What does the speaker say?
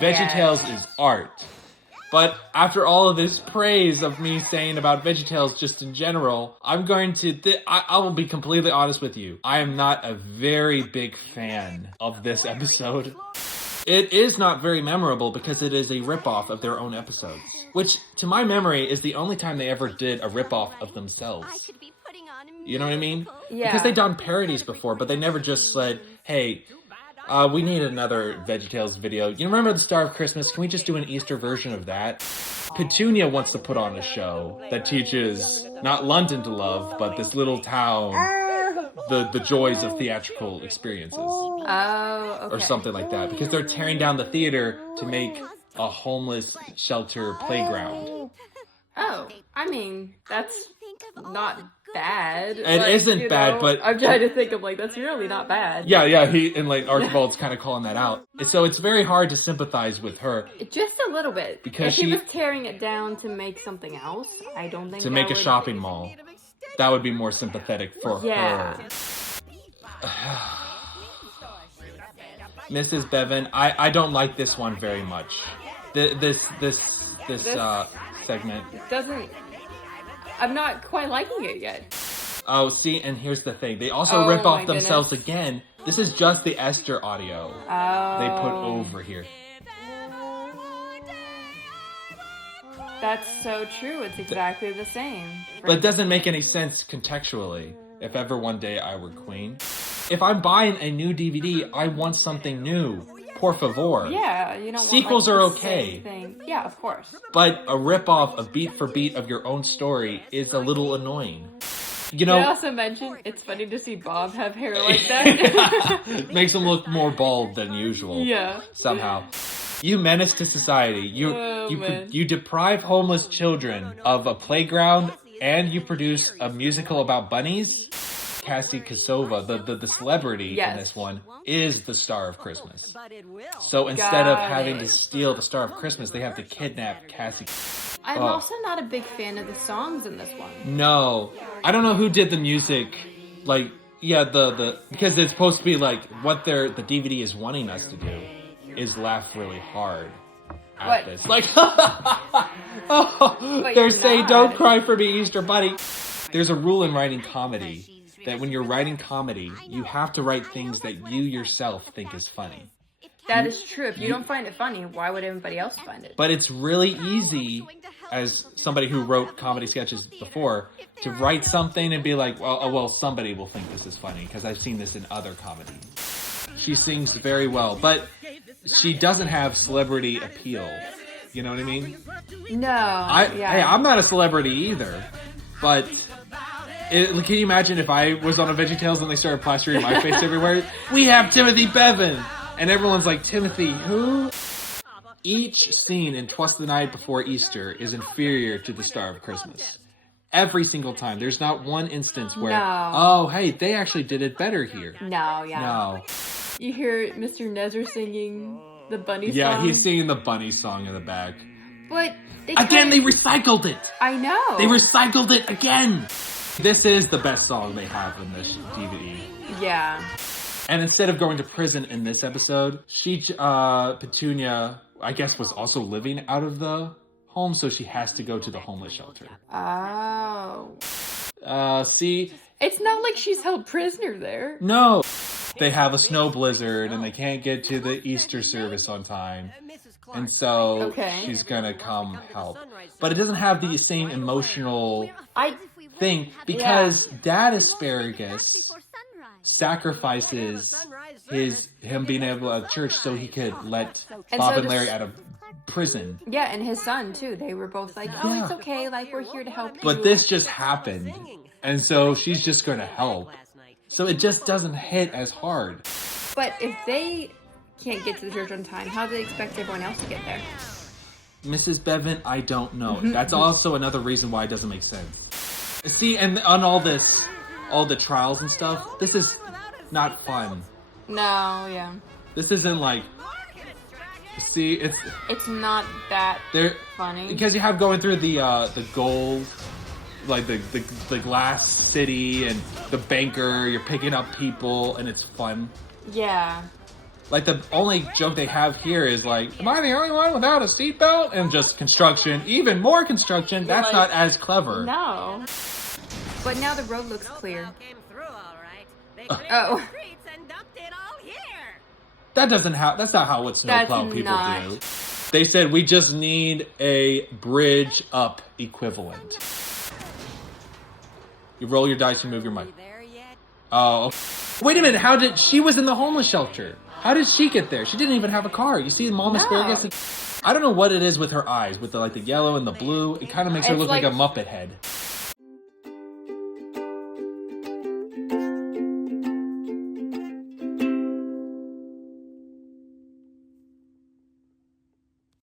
VeggieTales is art. But after all of this praise of me saying about VeggieTales just in general, I'm going to... I will be completely honest with you. I am not a very big fan of this episode. It is not very memorable because it is a ripoff of their own episodes. Which, to my memory, is the only time they ever did a ripoff of themselves. You know what I mean? Yeah. Because they've done parodies before, but they never just said, hey... we need another VeggieTales video. You remember the Star of Christmas? Can we just do an Easter version of that? Petunia wants to put on a show that teaches not London to love, but this little town the joys of theatrical experiences. Oh, okay. Or something like that. Because they're tearing down the theater to make a homeless shelter playground. Oh, I mean, that's not bad. It isn't bad, but... I'm trying to think of, that's really not bad. Yeah, Archibald's kind of calling that out. So it's very hard to sympathize with her. Just a little bit. Because if she was tearing it down to make something else, I don't think to make a shopping mall. That would be more sympathetic for her. Mrs. Beavin, I don't like this one very much. This segment. I'm not quite liking it yet. Oh, see, and here's the thing. They also rip off themselves again. This is just the Esther audio they put over here. That's so true. It's exactly the same. But it doesn't make any sense contextually. If ever one day I were queen. If I'm buying a new DVD, I want something new. Por favor. Yeah, you don't Sequels want, are okay. Thing. Yeah, of course. But a ripoff of beat for beat of your own story is a little annoying. You know, I also mentioned it's funny to see Bob have hair like that. Makes him look more bald than usual. Yeah. Somehow. You menace to society. You deprive homeless children of a playground, and you produce a musical about bunnies. Cassie Kosova, the celebrity in this one, is the Star of Christmas. So instead of having to steal the Star of Christmas, they have to kidnap Cassie. I'm also not a big fan of the songs in this one. No. I don't know who did the music. Because it's supposed to be what the DVD is wanting us to do is laugh really hard at this. They're saying, don't cry for me, Easter Bunny. There's a rule in writing comedy that when you're writing comedy, you have to write things that you yourself think is funny. That is true. If you don't find it funny, why would everybody else find it? But it's really easy, as somebody who wrote comedy sketches before, to write something and be like, well, somebody will think this is funny, because I've seen this in other comedies. She sings very well, but she doesn't have celebrity appeal. You know what I mean? No. Hey, I'm not a celebrity either, but... can you imagine if I was on a VeggieTales and they started plastering my face everywhere? We have Timothy Beavin! And everyone's like, Timothy who? Each scene in Twas the Night Before Easter is inferior to the Star of Christmas. Every single time. There's not one instance where, hey, they actually did it better here. No. You hear Mr. Nezer singing the bunny song? Yeah, he's singing the bunny song in the back. But they recycled it! I know! They recycled it again! This is the best song they have in this DVD. Yeah. And instead of going to prison in this episode, Petunia, I guess, was also living out of the home, so she has to go to the homeless shelter. Oh. See? It's not like she's held prisoner there. No. They have a snow blizzard, and they can't get to the Easter service on time. And so she's gonna come help. But it doesn't have the same emotional thing, because Dad Asparagus sacrifices him being able to at church so he could let Bob and Larry out of prison. Yeah, and his son too. They were both like, it's okay, we're here to help you. But this just happened, and so she's just gonna help. So it just doesn't hit as hard. But if they can't get to the church on time, how do they expect everyone else to get there? Mrs. Beavin, I don't know. That's also another reason why it doesn't make sense. See, and on all the trials and stuff, this is not fun. No, yeah. This isn't see, it's not that funny. Because you have going through the gold, the glass city and the banker, you're picking up people and it's fun. Yeah. Like, the only joke they have here is like, am I the only one without a seatbelt? And just construction, even more construction. That's like, not as clever. No. But now the road looks clear. Oh. Oh. That's not how what snowplow people do. They said we just need a bridge up equivalent. You roll your dice and move your mic. Oh. Wait a minute, she was in the homeless shelter. How did she get there? She didn't even have a car. You see Mom Asparagus? I don't know what it is with her eyes, with the yellow and the blue. It kind of makes her look like a Muppet head.